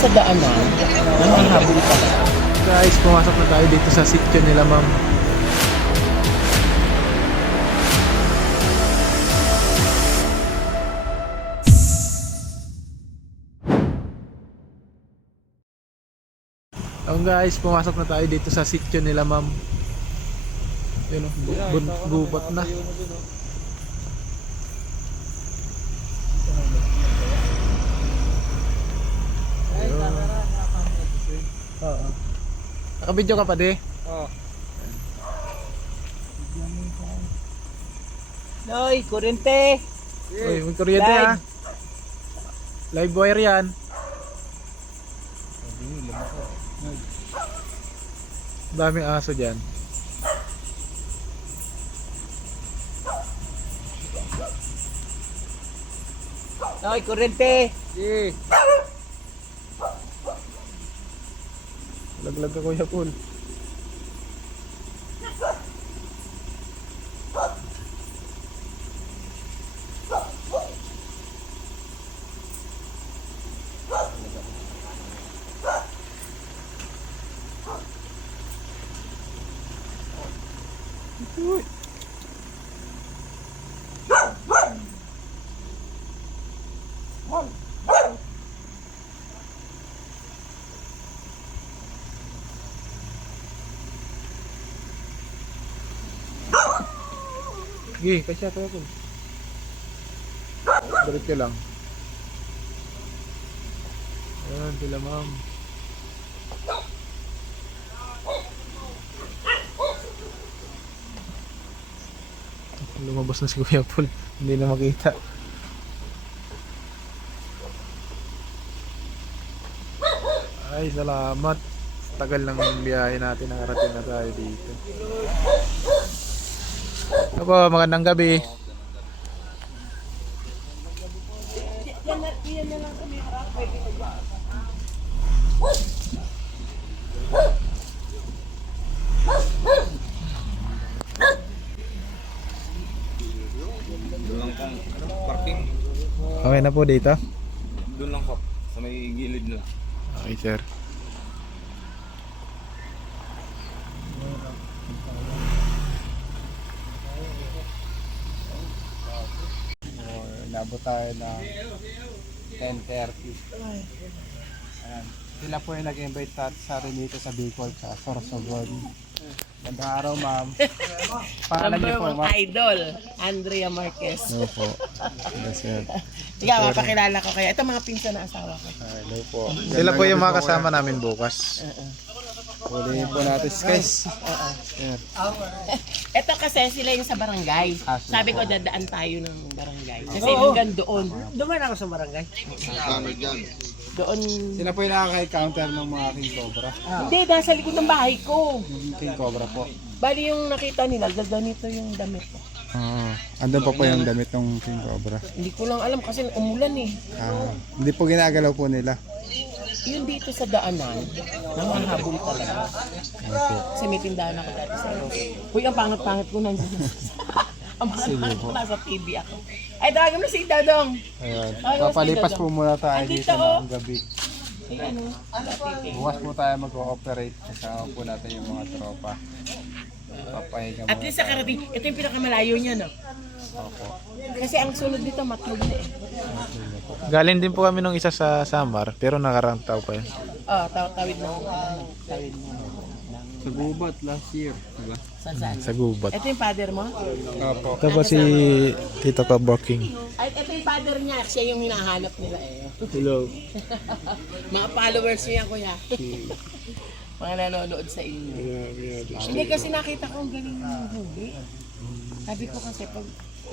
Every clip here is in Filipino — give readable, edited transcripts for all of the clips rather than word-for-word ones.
sa daanan, nanghahabol ka. Guys, pumasok na tayo dito sa sitio nila, ma'am. Guys, pumasok na tayo dito sa sitio nila, ma'am. Yun, gubat na. Oo. Nakabidyo ka pa, di? Oo. Noy, kurente. Uy, may kuryente ha. Live wire yan. Daming aso dyan. Noy, kurente. Yeah. Laglag ka, Kuya Paul. Uy. Sige, kasya tayo po. Diretso lang. Ayan, sila ma'am. Lumabas na si Kuya Paul. Hindi na makita. Ay, salamat. Tagal ng biyahe natin. Nakarating na tayo dito. Ako, magandang gabi. Doon lang kang parking. Okay na po dito? Doon lang ko sa may gilid nila. Okay, sir. Inabot tayo na 10:30. Ayan. Sila po yung nag-invite sa rin dito sa Bicol sa Sorsogon. Magandang araw, ma'am. Pangalan niyo po, ma'am? Idol, Andrea Marquez. Hello po. Yes, sir. Sige, mapakilala ko kaya. Ito mga pinsan na asawa ko. Hello po. Sila po yung mga kasama namin bukas. Huliin po natin, guys. Ito kasi sila yung sa barangay. Sabi ko dadaan tayo ng barangay. Kasi hanggang doon. Dumaan ako sa barangay. Doon. Sila po yung nakaka-counter ng mga King Cobra. Hindi, nasa likod ng bahay ko. Yung King Cobra po. Bali yung nakita nila, ganito yung damit ko. Andun pa po yung damit ng King Cobra. Hindi ko lang alam kasi umulan eh. Hindi po ginagalaw po nila. Yun dito sa daanan, nanghahabol talaga. Kasi may tindahan ako dati sa Rose. Uy, ang pangat-pangat ko nandiyan. Ang pangat ko nasa TV ako. Ay, tawagin mo si Dadong. Ayun. Papalipas po muna tayo dito ng gabi. Ay, ano? Bukas po tayo mag-ooperate. Kasama po natin yung mga tropa. Papahinga At muna least sa tayo. karating, ito yung pinakamalayo niya, no? Opo. Kasi ang sunod dito, matlog na eh. Galing din po kami nung isa sa Samar, pero nakarantaw pa yun. Tawid ng, tawid ng, Sa Gubat last year, diba? saan? Sa gubat. Ito yung father mo? Opo. Ito po si Tito Kaboking. Ay, ito yung father niya, siya yung hinahanap nila eh. Hello. Mga followers niya, kuya. Mga nanonood sa inyo. Hindi kasi nakita ko ang galing ng huli. Sabi ko kasi pag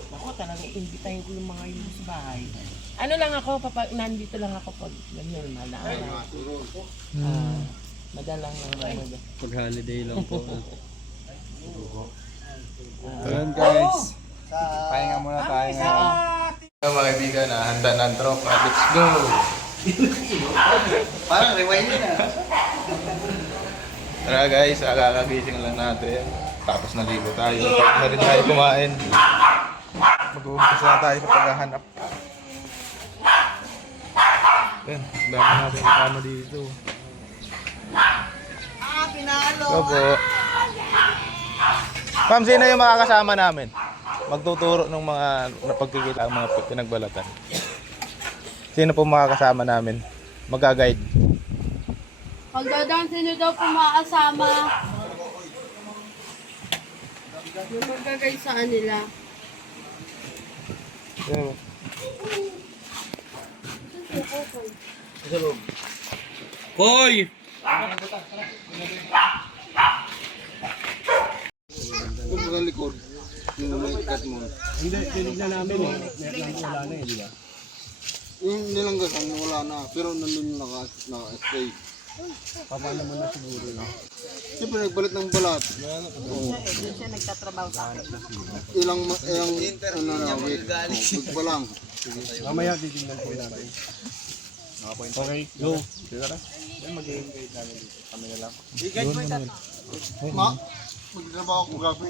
ako talagang imbitahin ko yung mga yun sa bahay. Ano lang ako, nandito lang ako pag ganyan, malaan. Madalang lang. Pag holiday lang po. Ayun, guys. Pahinga muna tayo ngayon. Mga kaibigan, handa na ang tropa. Let's go! Parang rewind na. Tara guys, kakagising lang natin. Tapos naligo tayo. Tapos na rin tayo kumain. Mag-uumpisa na tayo sa paghahanap. Yan, dami natin kasama dito. Hello po. Ma'am, sino yung makakasama namin? Magtuturo ng mga napagkikita ang mga pinagbalatan. Sino po makakasama namin? Mag-guide. Pagdadaan sino daw po makasama. Yung magkagay sa kanila. Hoy! Kung sa likod, yung may cut mo. Hindi, tinignan namin eh. Wala na eh, di ba? Yung nilanggasan, wala na. Pero nandun yung naka-stay. Paano mo na siguro no? Siyempre, nagbalit ng balat. Oo. Siya nagtatrabaho sa akin. Ilang ano na, week. Week pa lang. Mamaya titignan po natin. Okay, go. Tara. Yan mag-i-invite namin dito. Kami na lang. Ma, magtrabaho ko gabi.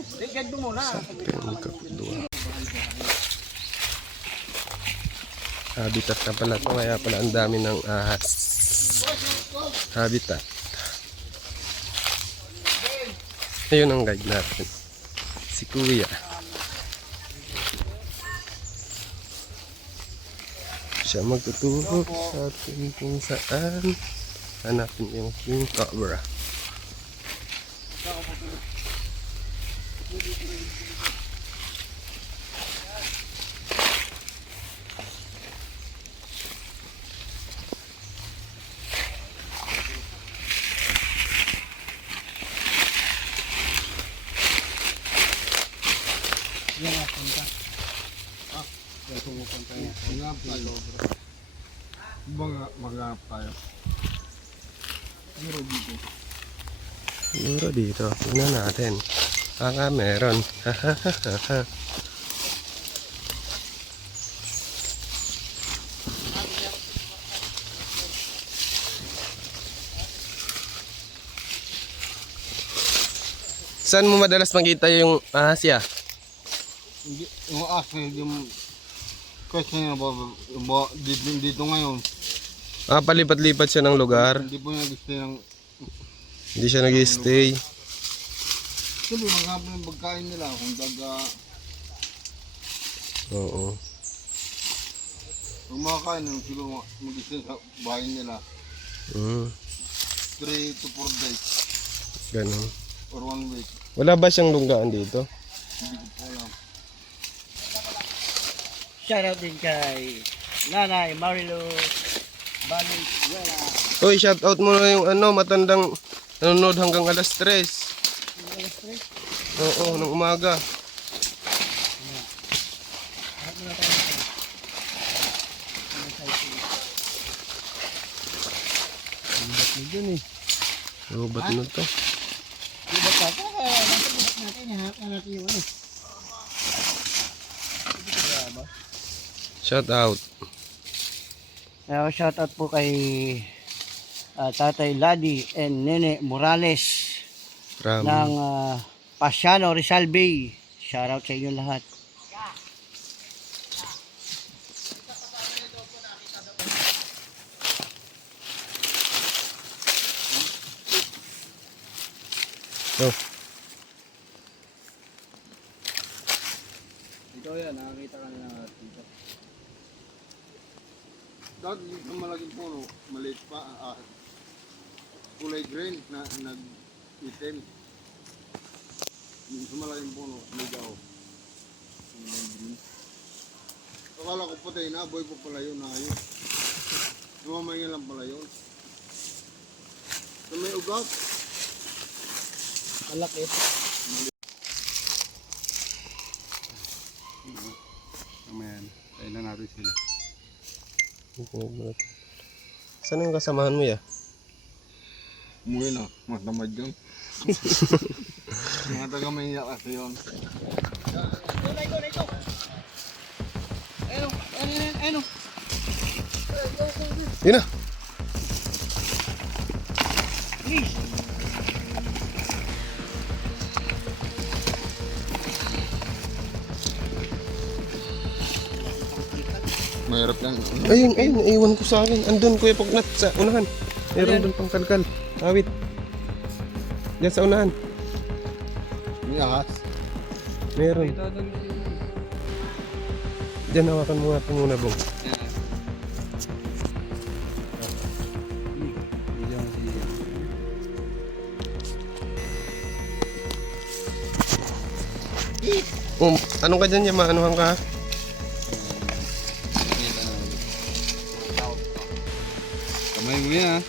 Habitat na pala ito, kaya pala ang dami ng ahas. Habitat. Ayun ang guide natin, si Kuya. Siya magtuturo sa atin kung saan hanapin yung king cobra. Mga tayo. Siguro dito, tingnan natin. Baka meron. Saan mo madalas makita yung ahas ya? Yung asin, yung question na dito ngayon. Palipat-lipat siya ng lugar. Hindi po nag-stay ng... Hindi siya nag-stay. Siyempre, magkakaroon ng pagkain nila. Kung taga... Oo. Kung makakain nila, siguro mag-stay sa bahay nila. 3 to 4 days. Ganun. Or 1 week. Wala ba siyang lunggaan dito? Hindi ko po alam. Shoutout din kay Nanay Marilu Valenzuela. Uy, shout out mo na yung matandang nanonood hanggang alas 3. Oo, ng umaga. Lobat na to. Diba ka? Kaya nasa buhat natin, hanap na natin yung ano. Shout out. Shoutout po kay Tatay Ladi and Nene Morales From ng Pasiano, Rizal Bay. Shoutout sa inyo lahat. Oh. Ikaw yan, nakakita ka na lang dito. Dati sa malaking puno, maliit pa, kulay green na nag-itim. Yung sa malaking puno, may daw. Akala ko patay na, boy pa pala yun, ayos. Sumamay nga lang pala yun. Sa may ugat, Malaki. Ayan, tayo na natin sila. Saan yung kasamahan mo ya? umuwi na, matamad yun. Mga taga Maynila kasi yun. Yun na. Mahirap yan. Ayun, iwan ko sa akin. Andun Kuya Pugnat sa unahan. Meron doon pang kalkal. Awit. Diyan sa unahan. May ahas. Meron. Diyan hawakan mo nga ito muna, Bong. Anong ka dyan, Yama? Anuhan ka? Kamay mo yan.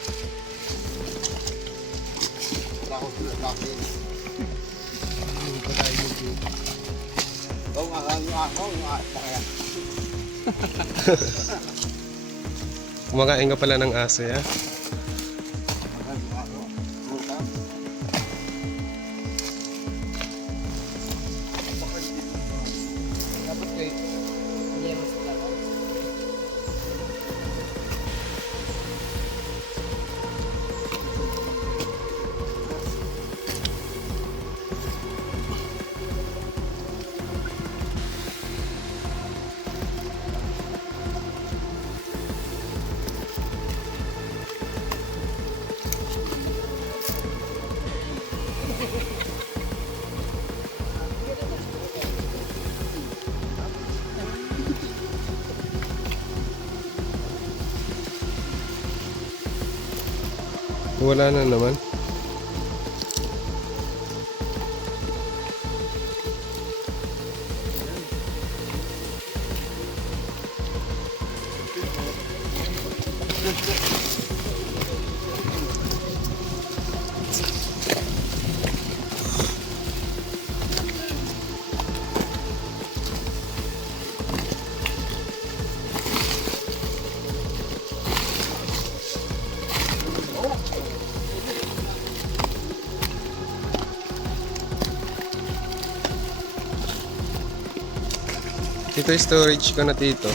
Kumakain ka pala ng aso, ya? Wala na naman. Ito yung storage ko na dito.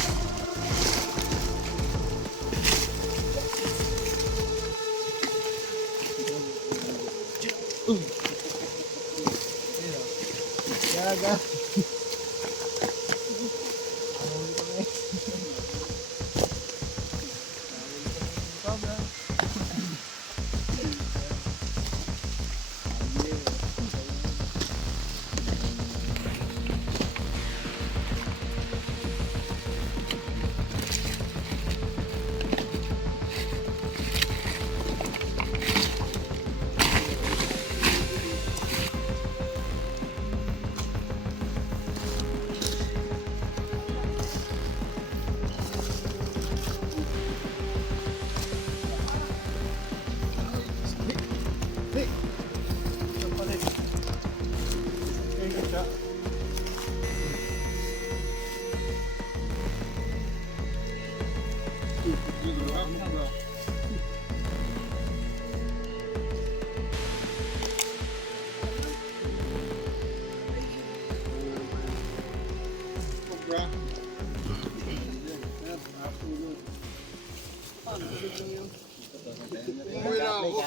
Umuwi na ako.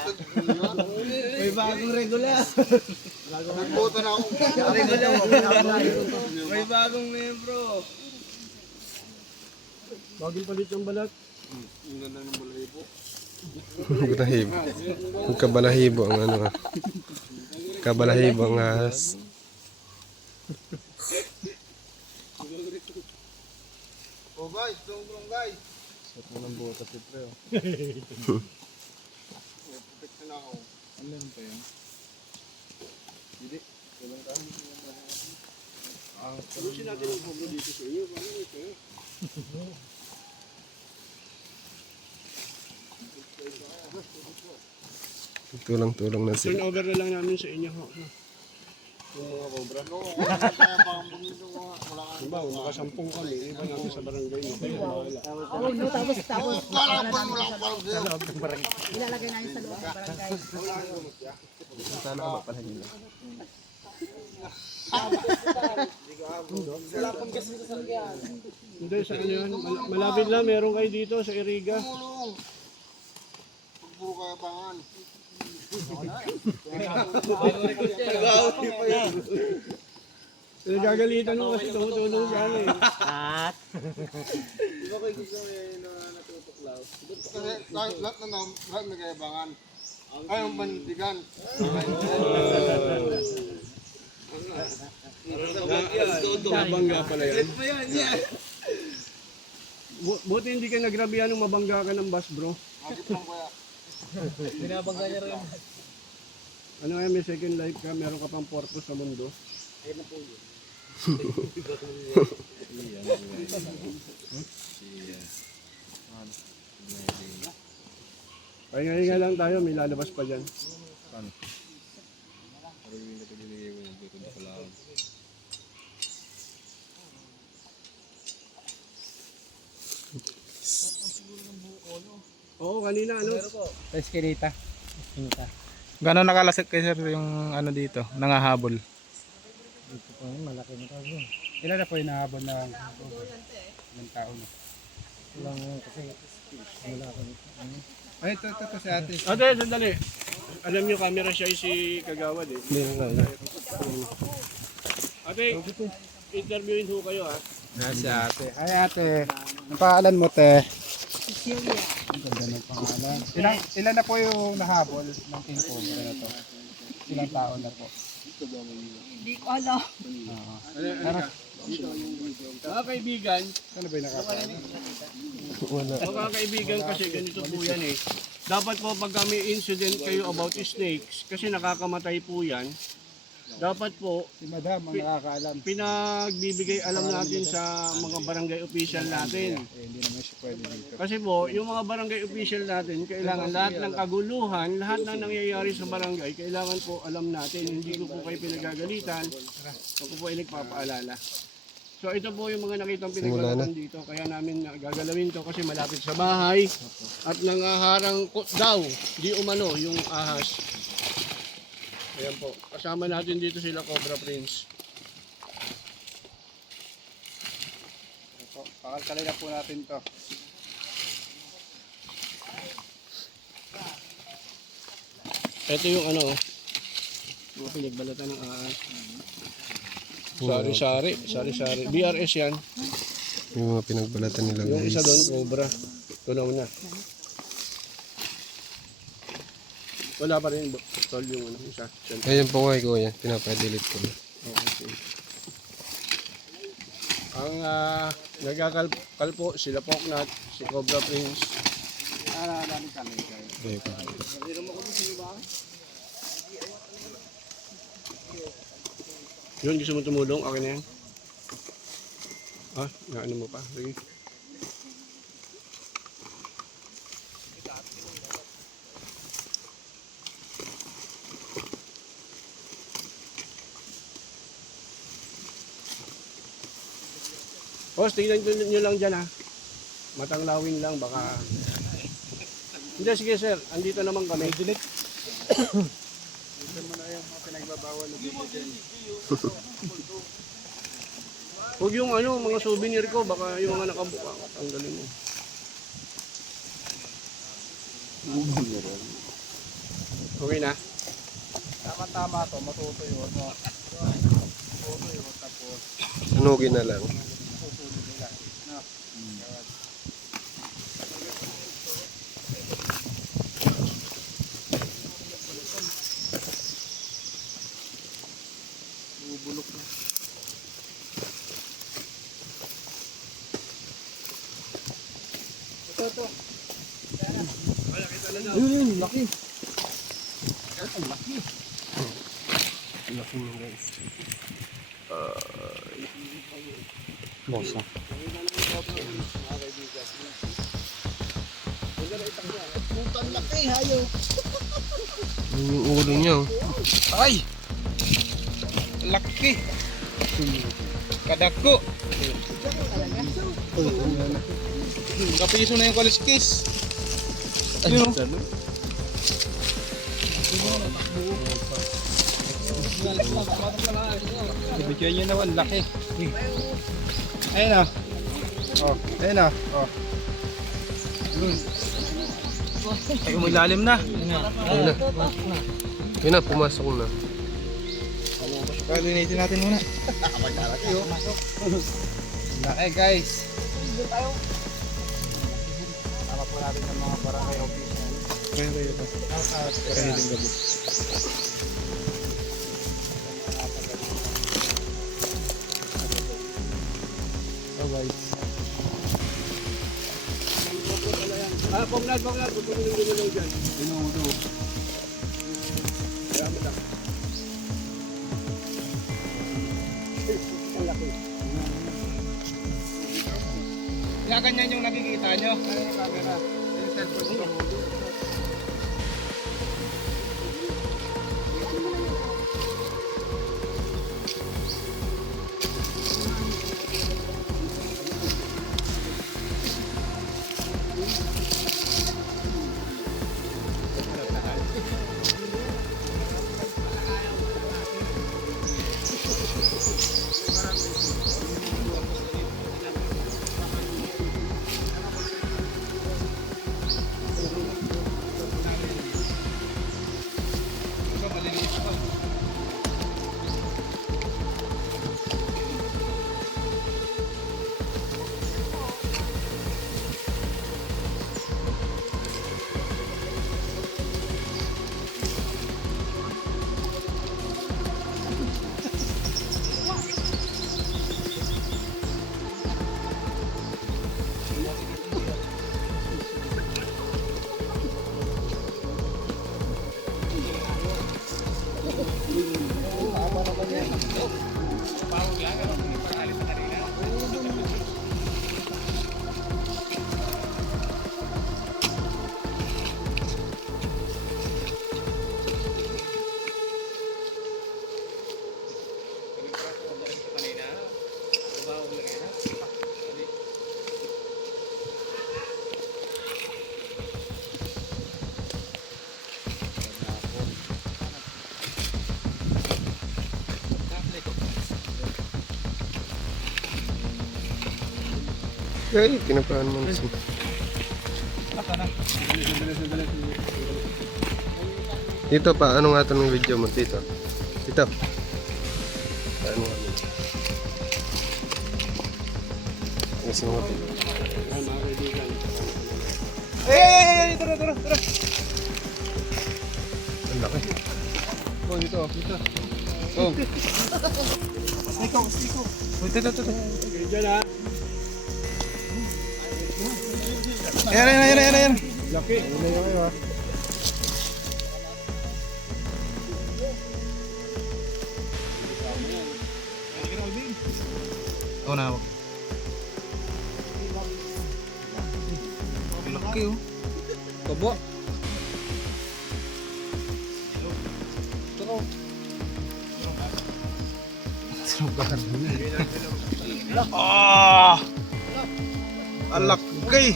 May bagong regular. Nagboto na ako. May bagong membro. Bagong palit yung balat. Ang ganda ng balahibo. Balahibo. Yung kabalahibo ang ano ah. Kabalahibo ang ahas. Oh guys, tulong guys. Ito ng butas si Pre. Protection ako. Ano lang pa yan? Hindi. Tulong ka. Lusin natin ang pugo dito sa iyo. Ano ito? Tulang-tulang na Turn sila. over na lang namin sa inyo. Diba, nakasampung kami. Iba namin sa barangay nyo. Kayo bahala. Ilalagay namin sa loob ng barangay. Sana ka mapalahila. Hindi, sa ano yan. Malapit lang, meron kayo dito sa Iriga. Puro kaya bangan. Nagagalitan mo kasi tumutulong siya eh. Kasi lahat lahat nag-ayabangan. Ay, ang panindigan. Mabangga pala yan. Buti hindi ka nagrabihan nung mabangga ka ng bus, bro. Agit lang kuya. Ano nga, may second life ka, meron ka pang purpose sa mundo. Pahinga-hinga lang tayo, may lalabas pa dyan. Oo, kanina ano? Eskinita. Gano'n nakalasik kayo sir yung ano dito, nangahabol? Malaki na tayo. Ilan na po yung nahabol ng tao na? Ay, ito si ate. Ate, sandali. Alam niyo, camera siya si Kagawad eh. Ate, interviewin ho kayo ha. Si ate. Ay ate, ang pangalan mo te? Cecilia. Ang ganda ng pangalan. Ilan na po yung nahabol ng King Cobra na to? Ilang tao na po? Hindi ko alam. Mga kaibigan, ano ba yung nakakaano? Mga kaibigan kasi ganito po yan eh. Dapat po pag may incident kayo about snakes, kasi nakakamatay po yan, dapat po si Madam ang nakakaalam. Pinagbibigay alam natin sa mga barangay official natin. Hindi naman siya pwede dito. Kasi po, yung mga barangay official natin, kailangan lahat ng kaguluhan, lahat ng nangyayari sa barangay, kailangan po alam natin. Hindi ko po kayo pinagagalitan, ako po ay nagpapaalala. So ito po yung mga nakitang pinagbalatan dito, kaya namin gagalawin to kasi malapit sa bahay at nangaharang daw, di umano yung ahas. Ayan po, kasama natin dito sila Cobra Prince. Pakalkalay na po natin to. Ito yung ano, mga pinagbalatan ng ahas. Sari-sari. BRS yan. Yung mga pinagbalatan nila Yung guys. isa doon, Cobra. Tunaw na. Wala pa rin tol yung ano, isa. Ayun po nga kuya, pinapadelete ko. Okay. Ang nagkakalpo, sila Poknat, si Cobra Prince. Namin kami guys. Yun, gusto mo tumulong? Okay na yan. Ah, naano mo pa? Sige. Boss, tingnan nyo lang dyan ha. Matanglawin lang, baka... Hindi, sige sir. Andito naman kami. Delete. Dito mo na yung mga pinagbabawal na dito dyan. Huwag yung ano, mga souvenir ko, baka yung mga nakabuka. Tanggalin mo. Okay na? Tama-tama to, matuto yun. Matuto yun, tapos... Sunugin na lang. Ayun, laki. Laki mo guys. Bosa. Putang laki, hayo. Yung ulo niya oh. Ay! Laki! Kadako! Kapiso na yung kaliskis. Ayun o. Ibigyan nyo naman, laki. Ayun na. Oh, ayun na. Oh. Ay, umilalim na. Ayun na. Ayun na, pumasok na. Kalinitin natin muna. Laki guys. po natin sa mga barangay official. Kaya kayo ba? Kaya din gabi. Bye-bye. Pognad, butulong yung gumalaw dyan. Inuudo. Kaya ganyan yung nakikita nyo. Kaya yung camera. Yung cellphone nyo. Ay, pinapahan mo nasin. Dito pa, ano nga ito ng video mo? Dito. Dito. Ano nga ito? Kasi mga ito. Tara. Ang laki. Oh, dito. Oh. Stiko. Oh, dito. Diyan ha. Ayan. Laki. Ito na ako. Laki oh. Tobo. Ah! Alaki!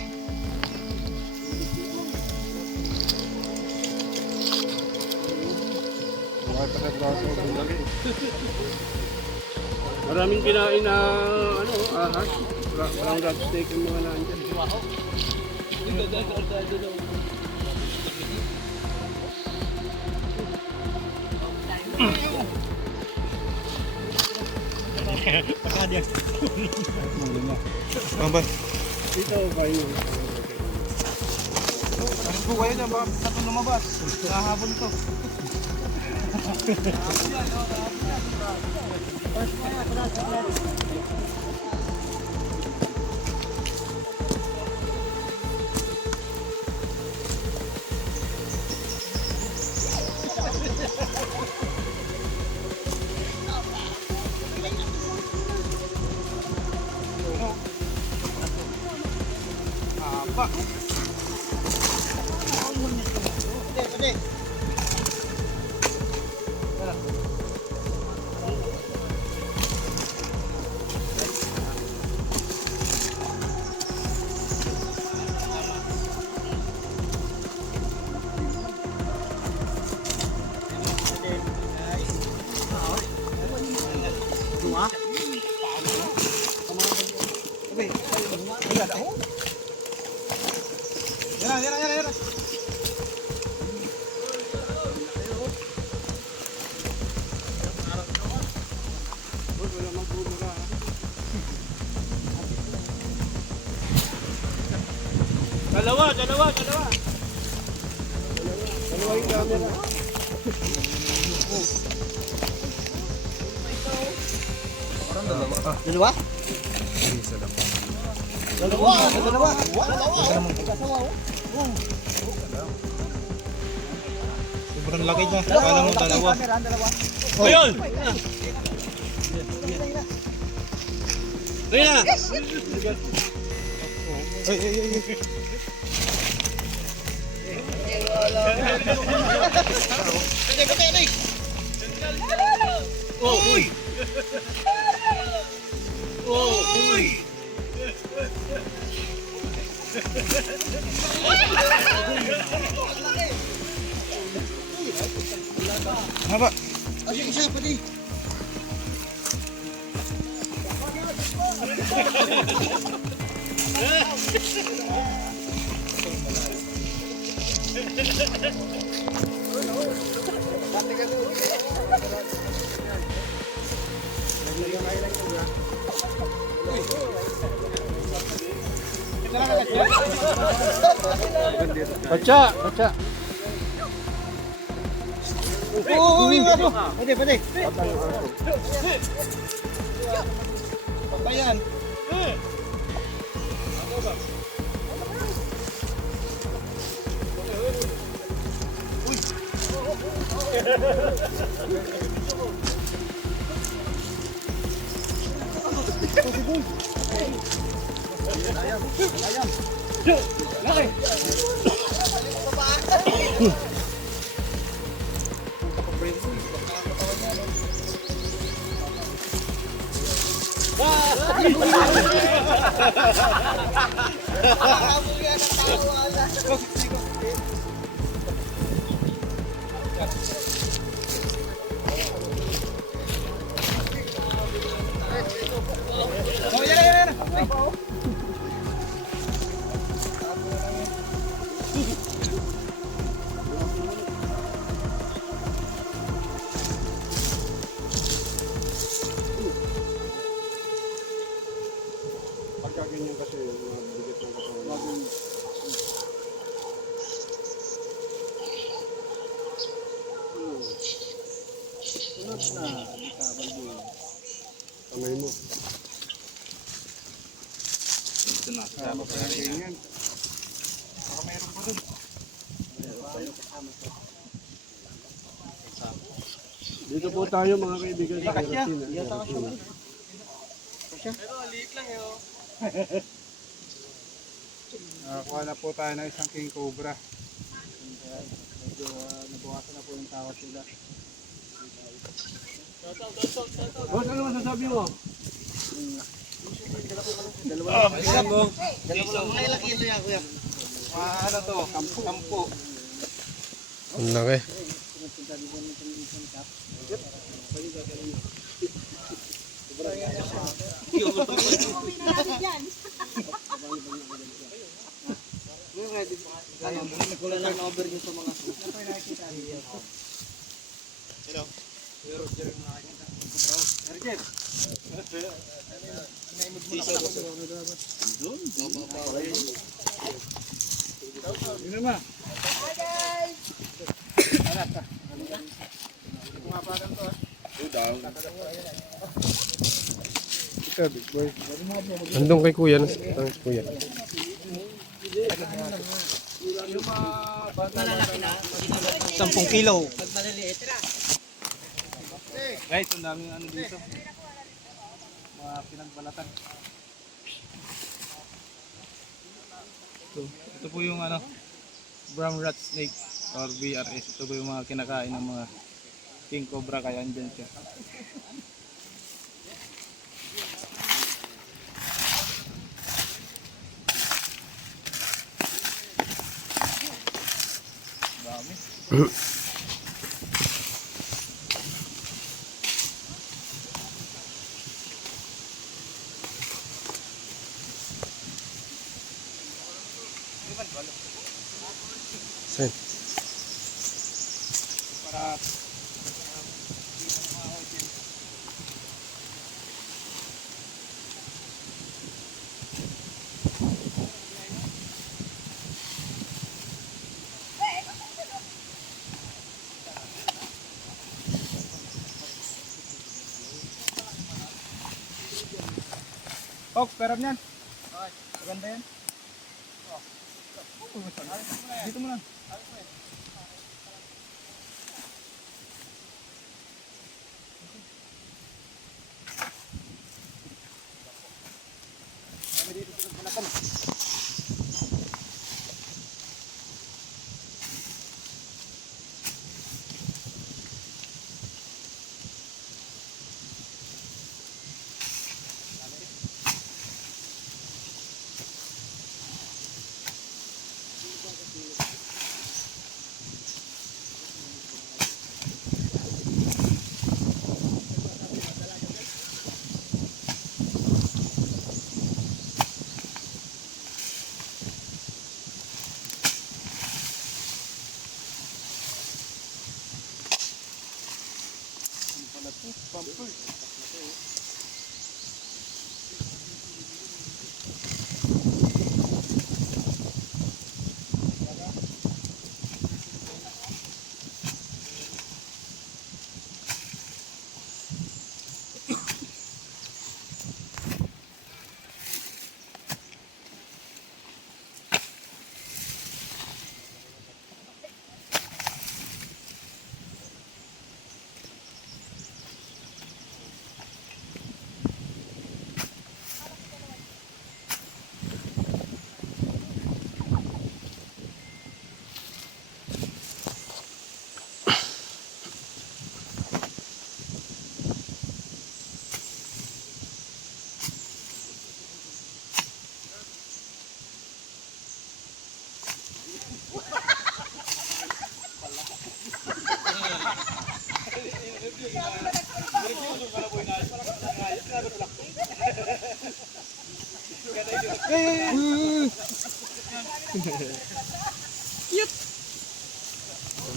Maraming kinain na ahas. Parang rat steak yung mga nandyan. Baba. Dito ba yun? Alis po kayo dyan, baka ito lumabas. Nahabol to. Apa? Yan. Dalawa. Dalawa yung camera. Dalawa? Sobrang laki niya. Kala mo dalawa. Ayun! Ayun na! Uy! Uy! Haba. Baca. Pwede. Patayan. Pagkaganyan kasi yung mga bigat ng katawan. Kamay mo. Tama pa yung ganyan. Dito po tayo mga kaibigan sa Karatina. Nakakuha na po tayo ng isang king cobra. Medyo nabawasan na po yung tawag sila. Boss, ano masasabi mo? Ano to? Kampo. Ang laki. Ika, big boy. Andun kay kuya. Nasaan si kuya? Guys, ang daming ano dito. Mga pinagbalatan. Ito po yung ano, brown rat snake or BRS. Ito po yung mga kinakain ng mga king cobra, kaya andyan siya. Saan? Tok, pero niyan. Maganda yan. Dito mo na.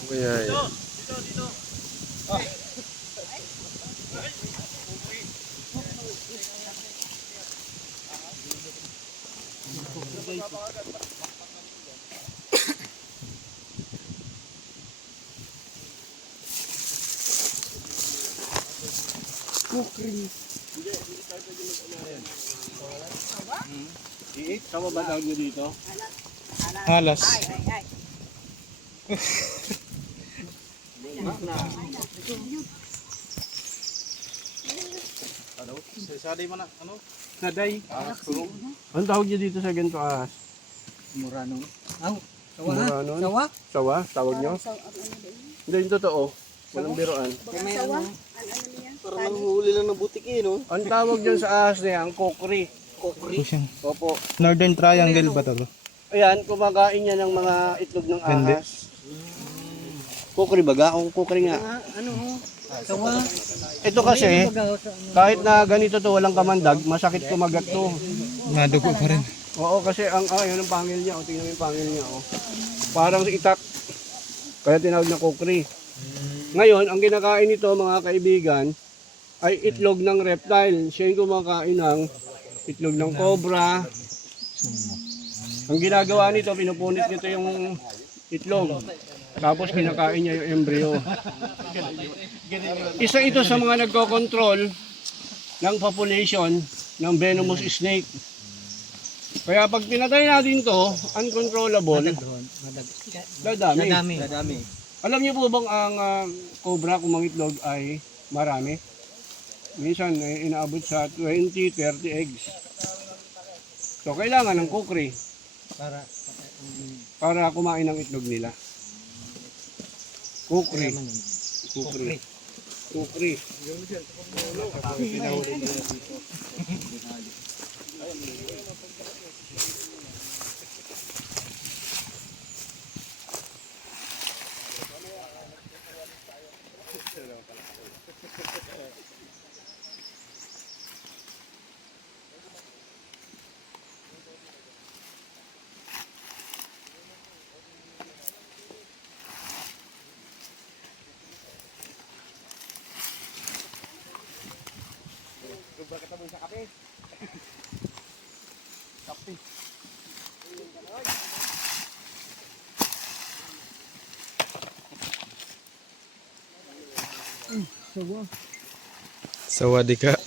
Kaya yan. Sama ba tawag nyo dito? Halas. Sali mo na, ano? Saday. Anong tawag nyo dito sa ganito ahas? Murano. Muranon? Sawa? Sawa? Tawag nyo? Hindi, yung totoo. Walang biroan. Parang nanghuli lang ng butiki, no? Ang tawag dyan sa ahas na yan, kokri. Opo. Northern Triangle ba to? Ayan, kumakain niya ng mga itlog ng Hindi. ahas. Kukri baga? Kung kukri nga. Sawa? Ito kasi, kahit na ganito to, walang kamandag, masakit kumagat to. Nadugo pa rin. Oo, kasi yun ang pangil niya. O, tingnan mo yung pangil niya. O. Parang itak. Kaya tinawag na kukri. Ngayon, ang kinakain nito mga kaibigan, ay itlog ng reptile. Siya yung kumakain ng itlog ng cobra. Ang ginagawa nito, pinupunit nito yung itlog. Tapos kinakain niya yung embryo. Isa ito sa mga nagko-control ng population ng venomous snake. Kaya pag pinatay natin to, uncontrollable, dadami. Alam niyo po bang ang cobra kung mangitlog ay marami? Minsan inaabot sa 20, 30 eggs. So kailangan ng kukri para kumain ng itlog nila. Kukri. Sawadee ka.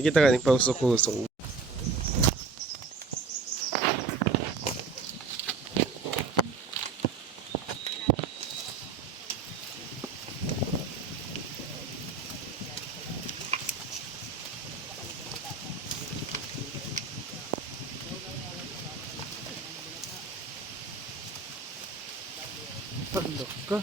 Nakikita ka ni pausok-usok. Tandok ka.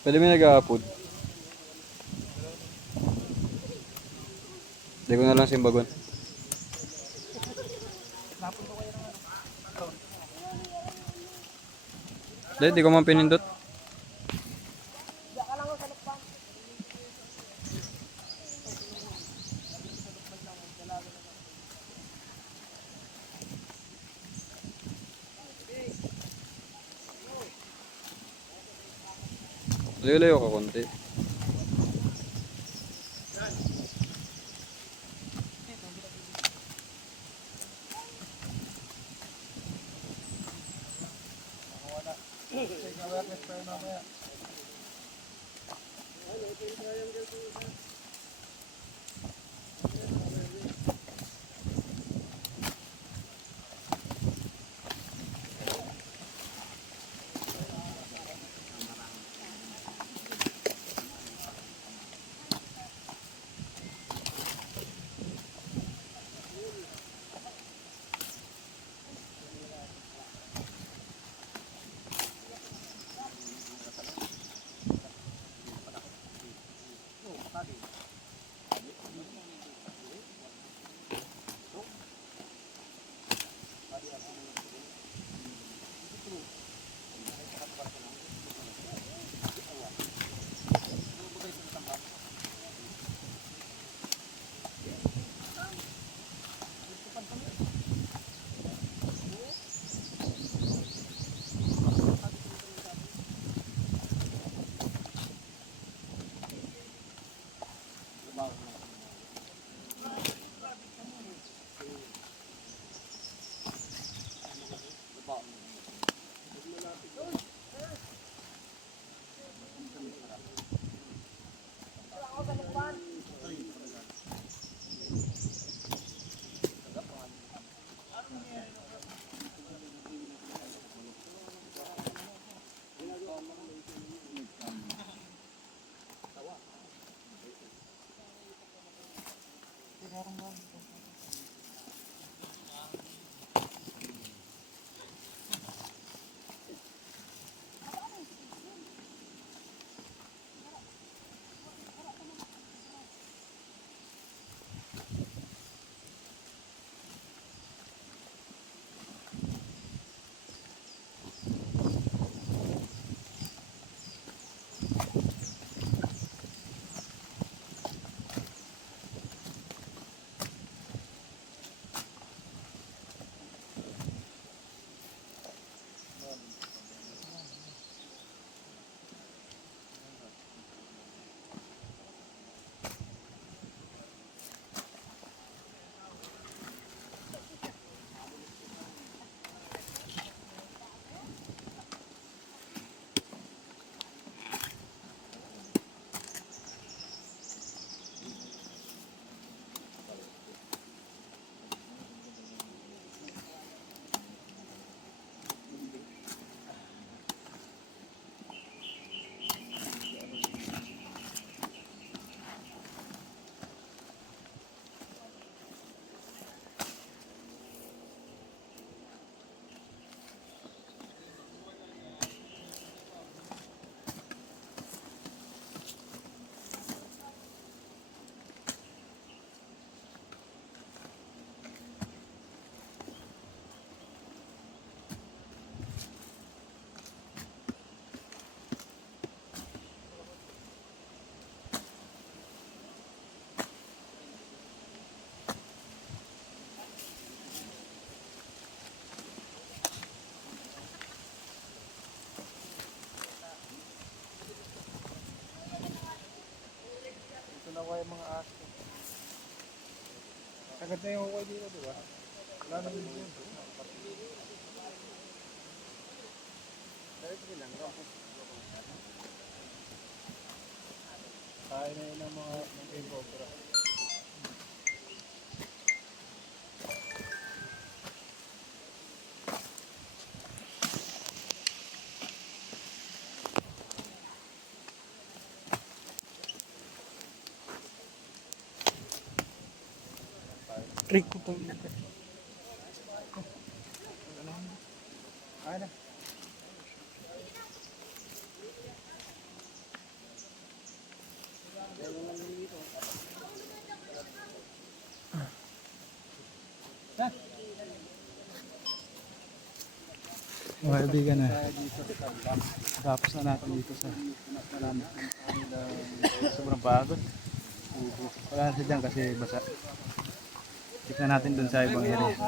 Pwede may nag-a-upload. Hindi ko na lang simbagon. Di ko man pinindot. Layo-layo ka konti. yung mga aso. Agad na yung hukay dito, di ba? Wala na yung dito. Kaya na yun ang mga game cobra. Rico po. Kaya na. Mga kaibigan na. Tapos na natin dito sa sobrang pagod. Wala na siya dyan kasi basa. Tignan natin dun sa ibang area.